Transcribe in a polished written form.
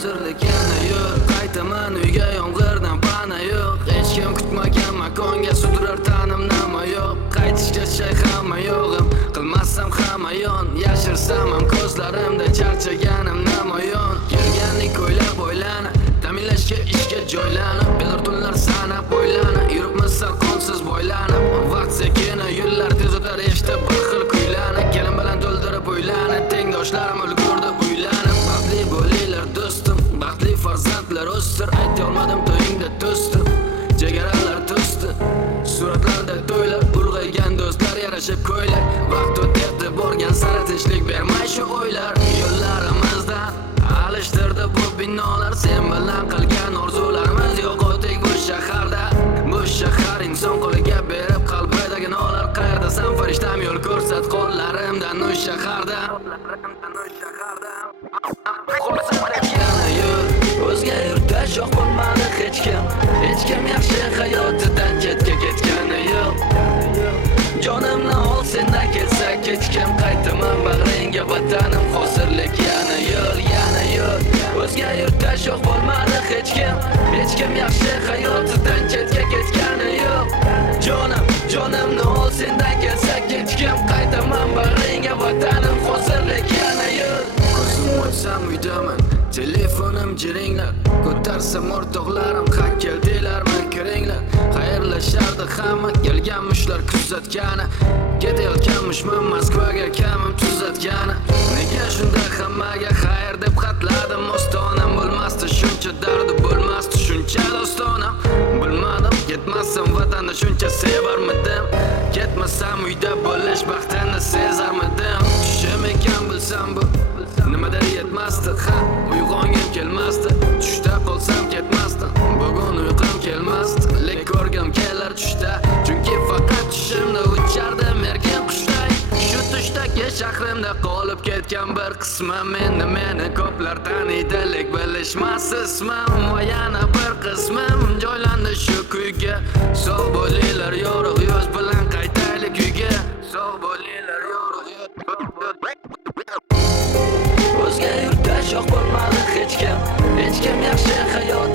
hozirlik yana yo'q. Qaytaman uyga, yomg'irdan pana yo'q. Hech kim kutmagan makonga sudurar tanim nama yo'q. Qaytishga shay hamma yo'g'im, qilmasam hamma yon. Yashirsam ham ko'zlarimda charchaganim namoyon. Kelganlik o'ylab o'ylana, ta'minlashga ishga joylanib, belar tunlar sanab o'ylana, yuribmisan qonsiz bo'ylanib. Vaqt sekina yillar tez o'tar, eshitib bir xil kuylanib, kelin bilan to'ldirib o'ylana, tengdoshlarim ulgurdi uylanib. Baxtli bo'linglar do'stim, baxtli farzandlar o'stir. Ayta olmadim to'yingda to'stim, chegaralar to'sdi. Suratlarda to'ylar, ulg'aygan do'stlar yarashib ko'ylak. Vaqt o'tdi borgan sari tinchlik bermay shu o'ylar. Yo'llarimizdan alishtirdi bu binolar, sen bilan qilgan orzularimiz yo'q o'tik bu shaharda. Bu shahar inson qo'liga berib qalbidagi nolar. Qayerdasan farishtam, yo'l ko'rsat qo'llarimdan u shaharda. Yana yo'l, o'zga yurtda shoh bo'lmadi hech kim. Hech kim yaxshi hayotidan chetga ketgani yo'q. Jonimni ol sendan kelsa hech kim, qaytaman bag'ringga vatanim, hozirlik yana yo'l, yana yo'l. O'zga yurtda shoh bo'lmadi hech kim. Hech kim yaxshi hayotidan chetga ketgani yo'q. Jonimni ol sendan kelsa hech kim, qaytaman bag'ringga vatanim, hozirlik yana yo'l. Ko'zim ochsam uydaman, telefonim jiringlar, ko'tarsam o'rtoqlarim, ha keldilarmi kiringlar. Xayrlashardi hamma, kelganmishlar kuzatgani, ketayotganmishman Moskvaga kamim tuzatgani. Nega shunda hammaga xayr deb xatladim, ostonam bo'lmasdi shuncha dardi, bo'lmasdi shuncha dostonam. Bilmadim, ketmasam vatanni shuncha sevarmidim, ketmasam uyda bo'lish baxtini sezarmidim. Tushim ekan bilsam bu nimadir yetmasdi, ha uyg'ongim kelmasdi, tushda qolsam ketmasdim. Bugun uyqum kelmasdi, lek ko'rgim kelar tushda, chunki faqat tushimda uchardim erkin qushday. Shu tushdagi shahrimda qolib ketgan bir qismim, endi meni ko'plar taniydi, lek bilishmas ismim. Va yana bir qismim joylandi shu kuyga. Sog' bo'linglar yorug' yuz bilan qaytaylik uyga. Sog' bo'linglar yorug' yuz. O'zga yurtda shoh bo'lmadi hech kim. Hech kim yaxshi hayot